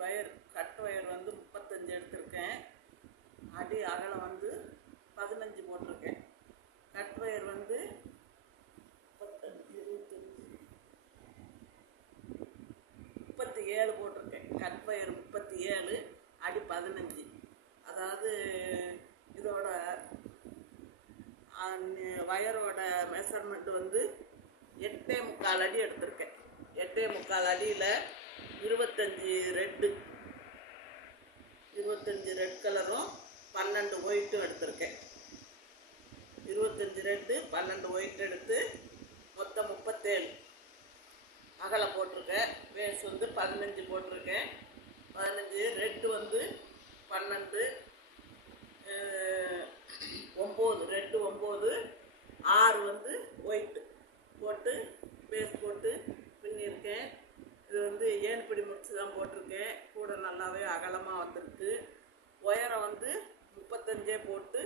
Wire cut wire வந்து 35 எடுத்திருக்கேன். அடி அகலம் வந்து 15 போட்டிருக்கேன். கட் வயர் வந்து 37 போட்டிருக்கேன். கட் வயர் 37, அடி 15. அதாவது இதோட வயரோட மெஷர்மெண்ட் வந்து 8.25 அடி எடுத்திருக்கேன். 8.25 அடியில் 25 ரெட் கலரும் 12 ஒயிட்டும் எடுத்திருக்கேன். 25 ரெட்டு 12 ஒயிட் எடுத்து மொத்தம் 37 அகலம் போட்டிருக்கேன். வேஸ் வந்து 15 போட்டிருக்கேன். 15 ரெட்டு வந்து 12, 9 ரெட்டு 9, 6 வந்து ஒயிட்டு போட்டு பேஸ் போட்டு பின்னியிருக்கேன். இது வந்து ஏணிப்படி முடிச்சு தான் போட்டிருக்கேன். கூட நல்லாவே அகலமாக வந்திருக்கு. உயரம் வந்து 35 போட்டு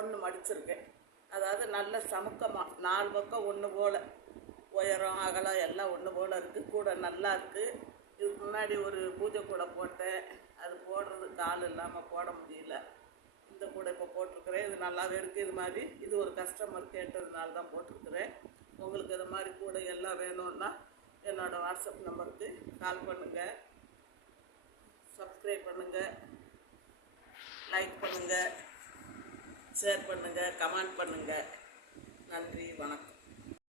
1 மடிச்சிருக்கேன். அதாவது நல்ல சமுக்கமாக 4 பக்கம் ஒன்று போல் உயரம் அகலம் எல்லாம் ஒன்று போல் இருக்குது. கூட நல்லா இருக்குது. இதுக்கு முன்னாடி ஒரு பூஜை கூடை போட்டேன். அது போடுறது கால் இல்லாமல் போட முடியல. இந்த கூடை இப்போ போட்டிருக்கிறேன். இது நல்லாவே இருக்குது. இது மாதிரி இது ஒரு கஸ்டமர் கேட்டதுனால தான் போட்டிருக்கிறேன். உங்களுக்கு இது மாதிரி கூடை எல்லாம் வேணும்னா என்னோடய வாட்ஸ்அப் நம்பருக்கு கால் பண்ணுங்கள், சப்ஸ்கிரைப் பண்ணுங்கள், லைக் பண்ணுங்கள், ஷேர் பண்ணுங்கள், கமெண்ட் பண்ணுங்கள். நன்றி, வணக்கம்.